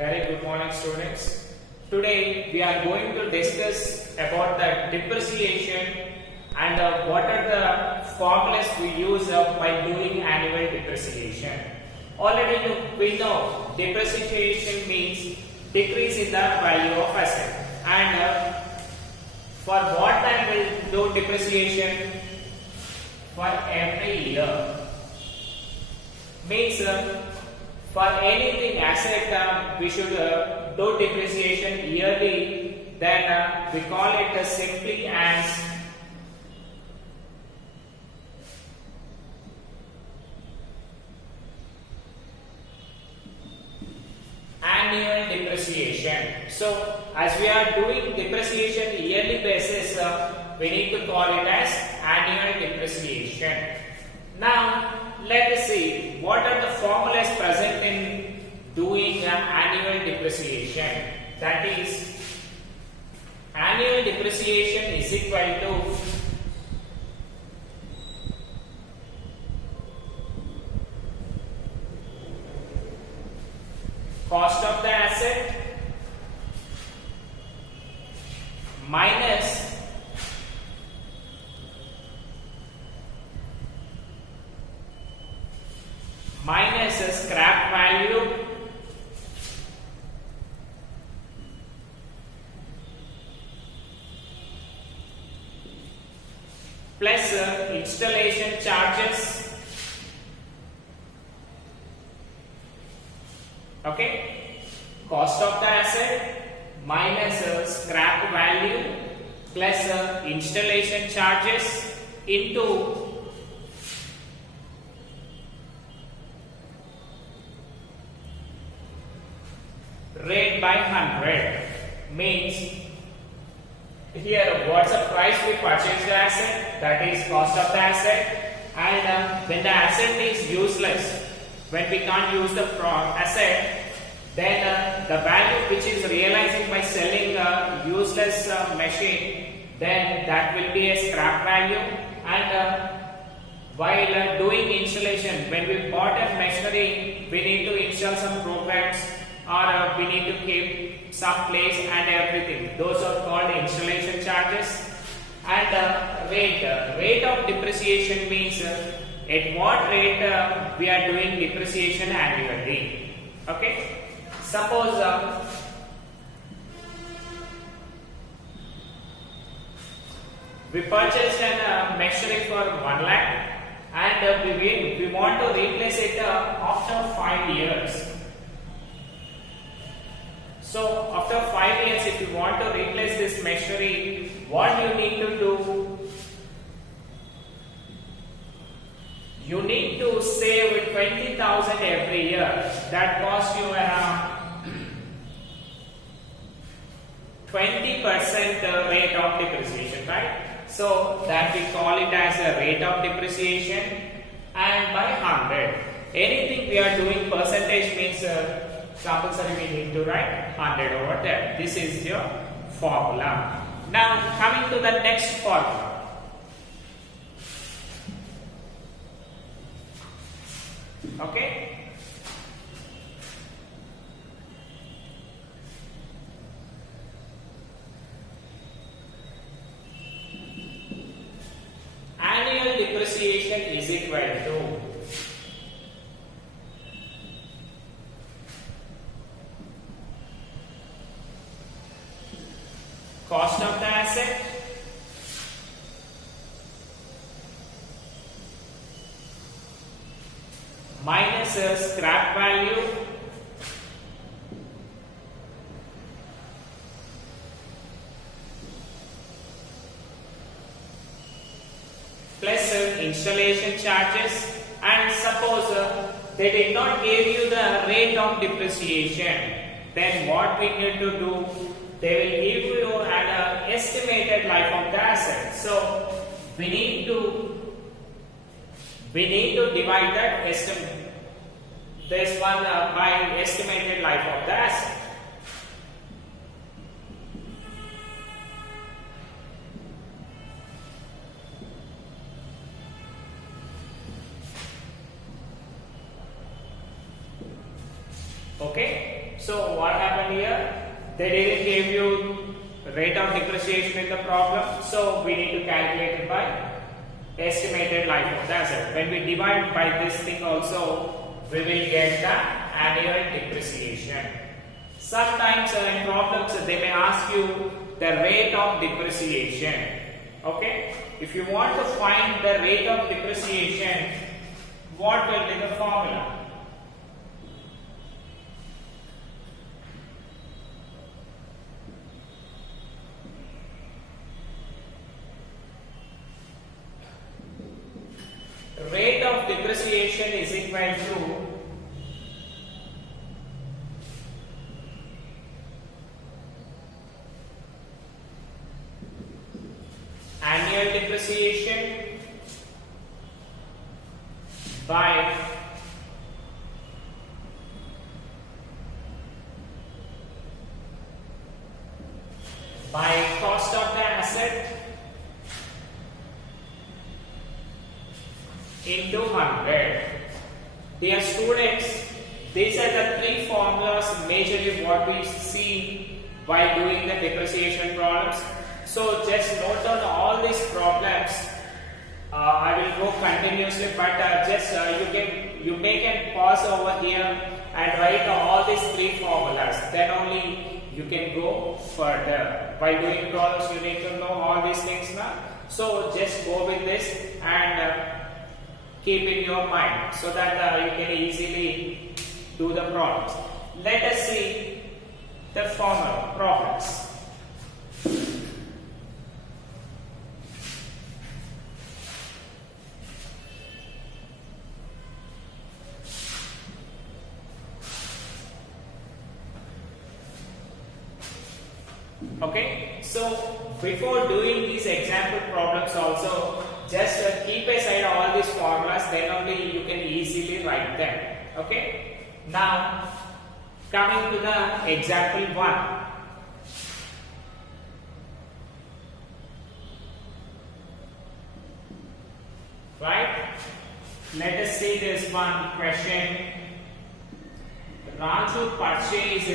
Very good morning, students. Today we are going to discuss about the depreciation and what are the formulas we use by doing annual depreciation. Already we know depreciation means decrease in the value of asset, and for what time will do depreciation? For every year. Means for anything asset we should do depreciation yearly, then we call it simply as annual depreciation. So as we are doing depreciation yearly basis, we need to call it as annual depreciation. Now let us see what are the formulas present in doing annual depreciation. That is, annual depreciation is equal to cost of the asset minus scrap value plus installation charges. Okay, cost of the asset minus scrap value plus installation charges into rate by 100. Means here what's the price we purchase the asset, that is cost of the asset, and when the asset is useless, when we can't use the asset, then the value which is realizing by selling a useless machine, then that will be a scrap value. And while doing installation, when we bought a machinery, we need to install some programs, or we need to keep some place and everything. Those are called installation charges. And rate of depreciation means at what rate we are doing depreciation annually. Okay, suppose we purchased a machinery for 1 lakh, and we want to replace it after 5 years. So after 5 years, if you want to replace this machinery, what you need to do? You need to save 20,000 every year. That costs you around 20% rate of depreciation, right? So that we call it as a rate of depreciation, and by 100. Anything we are doing percentage means compulsory we need to write 100 over there. This is your formula. Now coming to the next formula. Okay. Annual depreciation is equal to cost of the asset minus scrap value plus installation charges. And suppose they did not give you the rate of depreciation, then what we need to do? They will give you an estimated life of the asset. So we need to divide that this one by estimated life of the asset. Okay, so So what happened here? They didn't give you rate of depreciation in the problem, so we need to calculate it by estimated life of the asset. When we divide by this thing also, we will get the annual depreciation. Sometimes in problems they may ask you the rate of depreciation. Okay? If you want to find the rate of depreciation, what will be the formula? Rate of depreciation is equal to annual depreciation by cost of the asset into 100. Dear students, these are the three formulas majorly what we see while doing the depreciation problems. So just note down all these problems. I will go continuously, but you can pause over here and write all these three formulas. Then only you can go further. While doing problems, you need to know all these things now. So just go with this and keep in your mind so that you can easily do the problems. Let us see the formula problems. Okay, so before doing these example problems also, just keep aside all these formulas, then only you can easily write them. Okay, now coming to the example 1. Right, let us see this one question. Raju purchased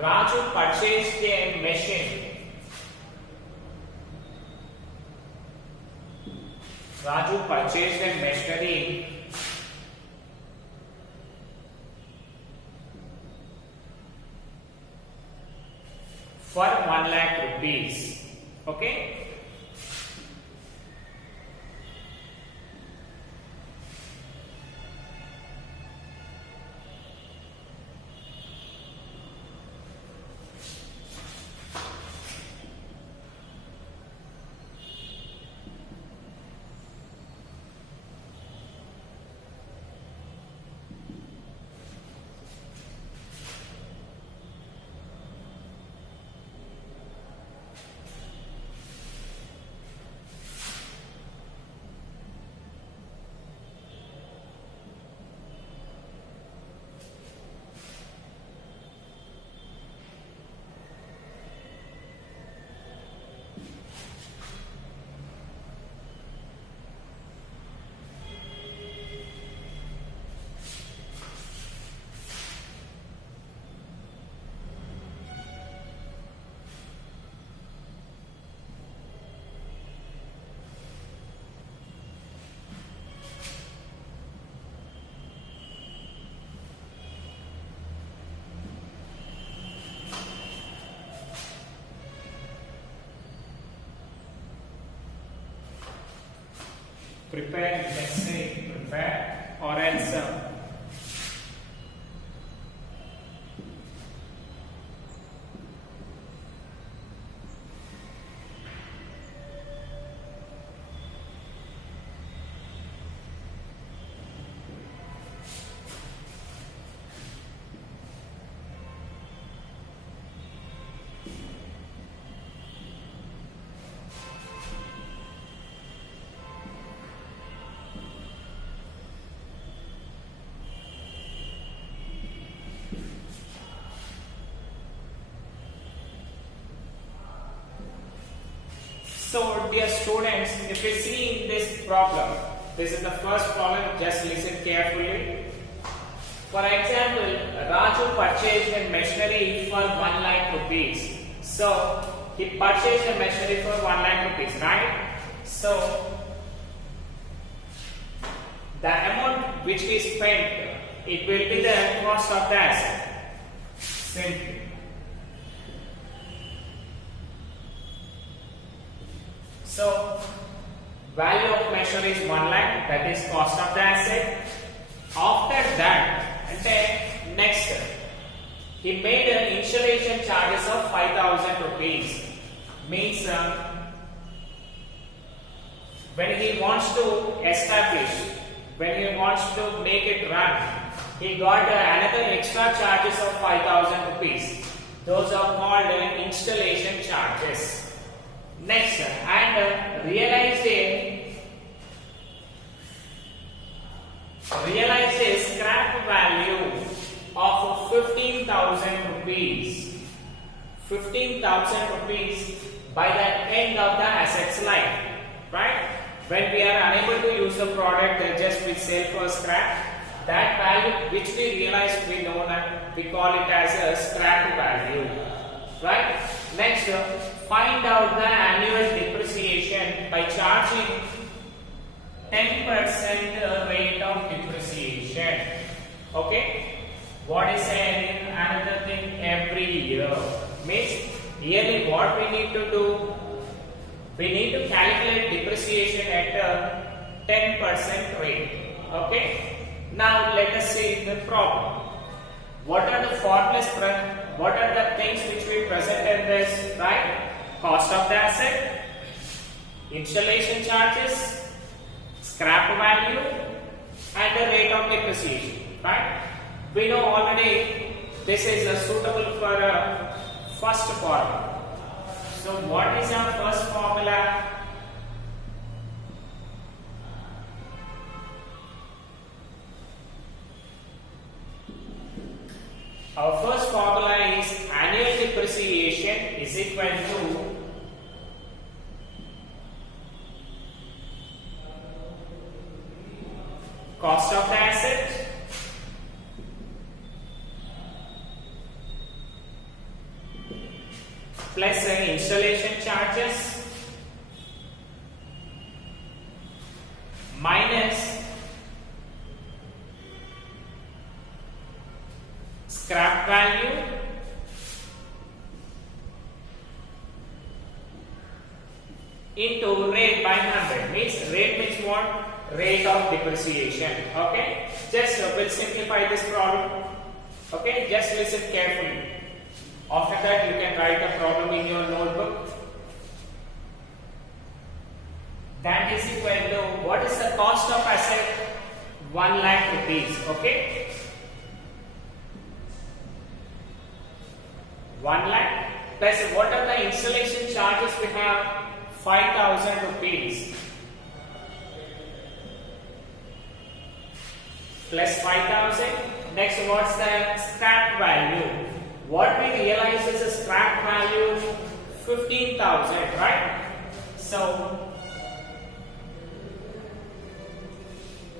Raju purchased a machine. Raju purchased a machinery for 1 lakh rupees. Okay. Prepare, let's say prepare, or else So dear students, if we see in this problem, this is the first problem, just listen carefully. For example, Raju purchased a machinery for 1 lakh rupees. So he purchased a machinery for 1 lakh rupees, right? So the amount which we spent, it will be the cost of the asset. Simply. So value of machinery is 1 lakh, that is cost of the asset. After that, and then next, he made an installation charges of 5,000 rupees. Means when he wants to establish, when he wants to make it run, he got another extra charges of 5,000 rupees. Those are called installation charges. Next, and realized a scrap value of 15,000 rupees. 15,000 rupees by the end of the asset's life, right? When we are unable to use the product, just we sell for scrap, that value which we realize, we know that we call it as a scrap value, right? Next, find out the annual depreciation by charging 10% rate of depreciation. Okay, what is another thing? Every year means yearly. What we need to do? We need to calculate depreciation at a 10% rate. Okay. Now let us see the problem. What are the formulas? What are the things which we present in this? Right? Cost of the asset, installation charges, scrap value, and the rate of depreciation. Right? We know already this is suitable for a first formula. So what is our first formula? Our first formula is annual depreciation is equal to cost of the asset plus installation charges minus scrap value into rate by 100. Means rate means what? Rate of depreciation. Okay, just we'll simplify this problem. Okay, just listen carefully. After that you can write the problem in your notebook. That is equal to, what is the cost of asset? 1 lakh rupees. Okay, 1 lakh plus what are the installation charges we have? 5,000 rupees plus 5,000. Next, what's the scrap value? What we realize is a scrap value 15,000, right? So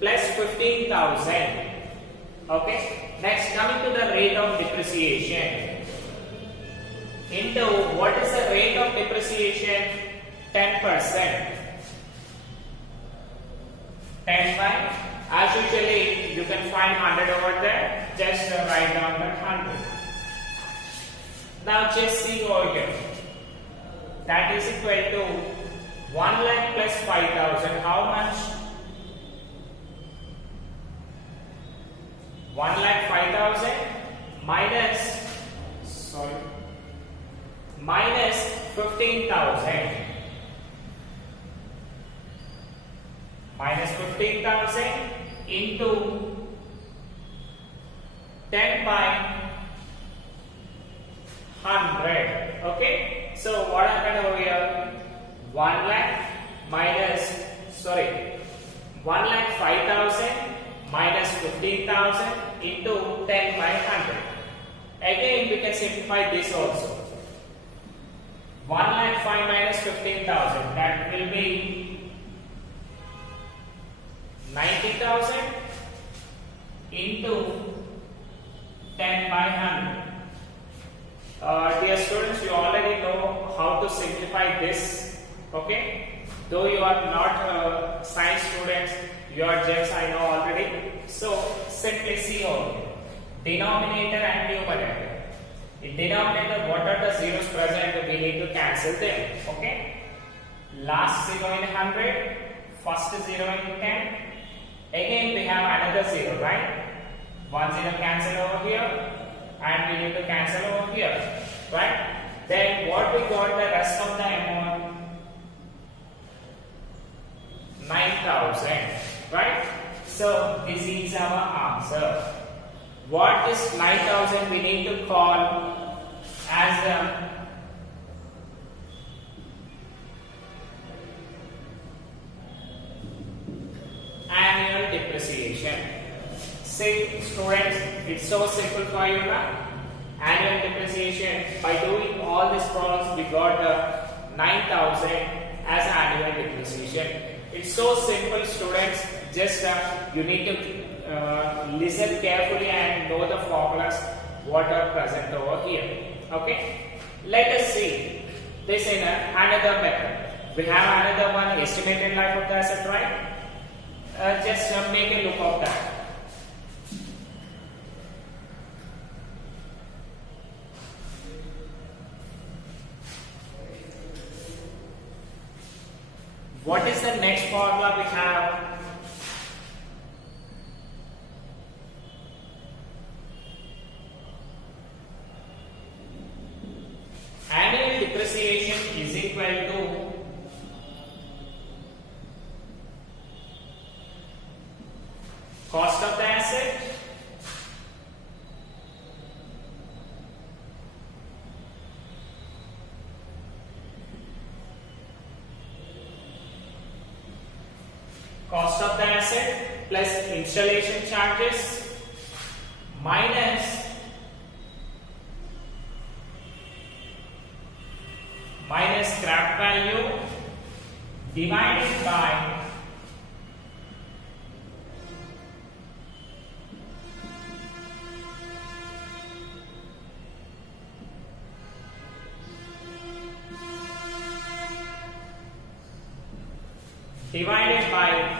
plus 15,000. Okay. Next, coming to the rate of depreciation. Into what is the rate of depreciation? 10%. 10 by, as usually you can find 100 over there, just write down that 100. Now just see over here. That is equal to 1 lakh plus 5,000. How much? 1 lakh 5,000 minus 15,000. Minus 15,000 into 10 by 100. Okay. So what happened over here? 1 lakh 1 lakh 5,000 minus 15,000 into 10 by 100. Again we can simplify this also. 1 lakh 5 minus 15,000, that will be 90,000 into 10 by 100. Dear students, you already know how to simplify this. Okay, though you are not science students, you are gems, I know already. So simply see only denominator and numerator. In denominator, what are the zeros present? We need to cancel them. Okay, last 0 in 100, first 0 in 10. Again we have another 0, right? 1 0 cancel over here, and we need to cancel over here, right? Then what we got, the rest of the amount, 9,000, right? So this is our answer. What is 9,000 we need to call as the annual depreciation. See students, it's so simple for you now. Annual depreciation, by doing all these problems we got 9,000 as annual depreciation. It's so simple students, just you need to listen carefully and know the formulas what are present over here. Okay, let us see this in another method. We have another one, estimated life of the asset, right? Just make a look of that. What is the next formula we have? Annual depreciation is equal to cost of the asset plus installation charges minus scrap value divided by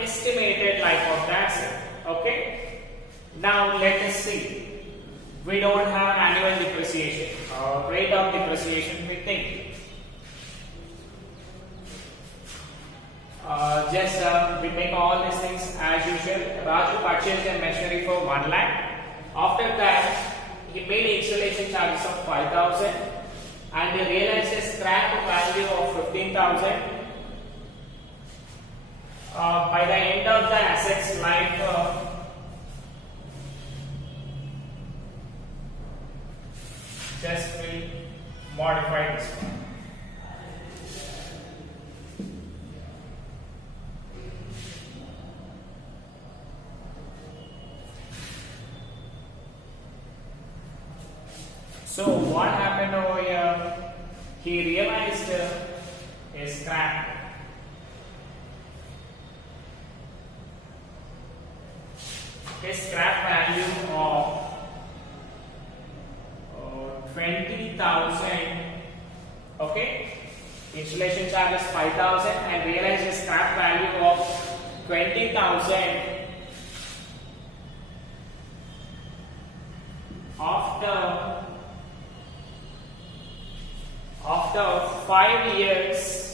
estimated life of the asset. Okay, now let us see. We don't have annual depreciation or rate of depreciation, we think. We make all these things as usual. Raju purchased a machinery for 1 lakh. After that, he paid installation charges of 5,000 and he realized a scrap value of 15,000. By the end of the asset's life, just will modify this one. So what happened over here? He realized a scrap. A scrap value of 20,000. Okay, installation charge is 5,000 and realized a scrap value of 20,000 after 5 years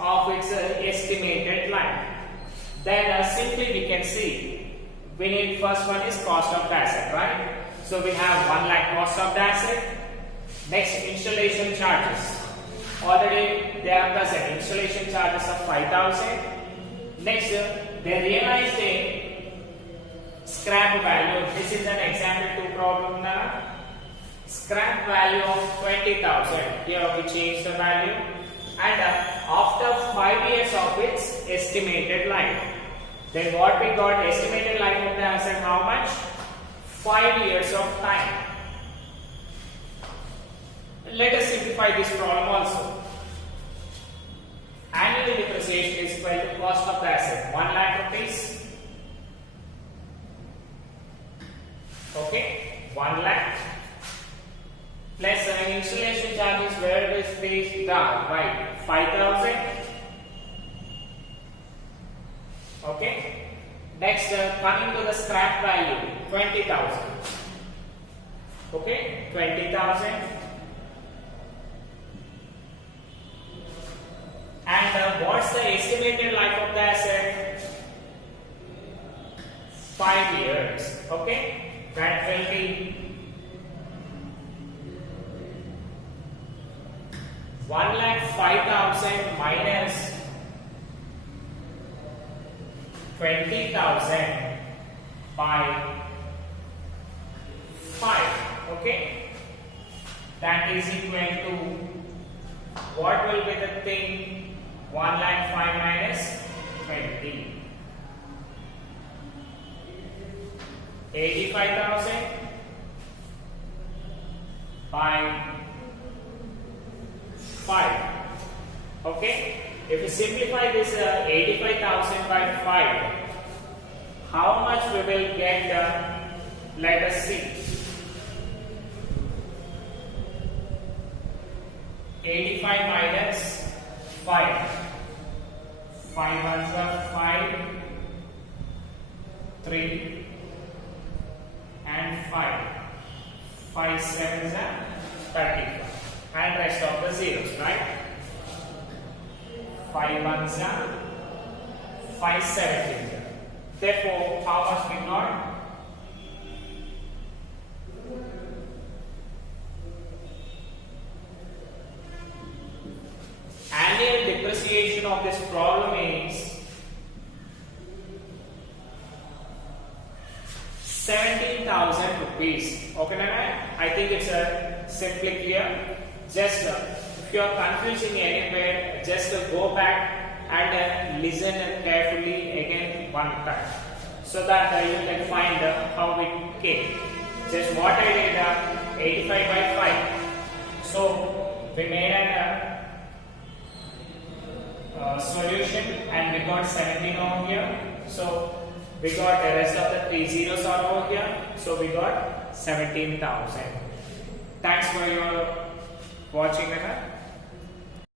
of its estimated life. Then simply we can see we need first one is cost of the asset, right? So we have 1 lakh cost of the asset. Next, installation charges. Already they are present. Installation charges of 5,000. Next, they realized a scrap value. This is an example 2 problem now. Scrap value of 20,000. Here we change the value. And after 5 years of its estimated life. Then what we got, estimated life of the asset, how much? 5 years of time. let us simplify this problem also. Annual depreciation is equal to cost of the asset 1 lakh rupees. Okay, 1 lakh plus installation charges, where is this done? Right, 5,000. Okay. Next, coming to the scrap value, 20,000. Okay, 20,000. And what's the estimated life of the asset? 5 years. Okay, that will be 1,05,000 minus 20,000 by 5. Okay, that is equal to, what will be the thing? 1,05,000 minus 20. 85,000 by 5. Okay, if you simplify this 85,000 by 5, how much we will get? Let us see. 85 minus 5. 5 ones are 5, 3 and 5. 5 sevens are 35. And rest of the zeros, right? 5 ones are 5 sevens. Therefore, how much we got? Annual depreciation of this problem is 17,000 rupees. Okay, Nana? I think it's simply clear. Just if you are confusing anywhere, just go back and listen carefully again one time, so that you can find how it came. Just what I did, 85 by 5. So we made an solution and we got 17 over here. So we got the rest of the 3 zeros are over here. So we got 17,000. Thanks for your watching.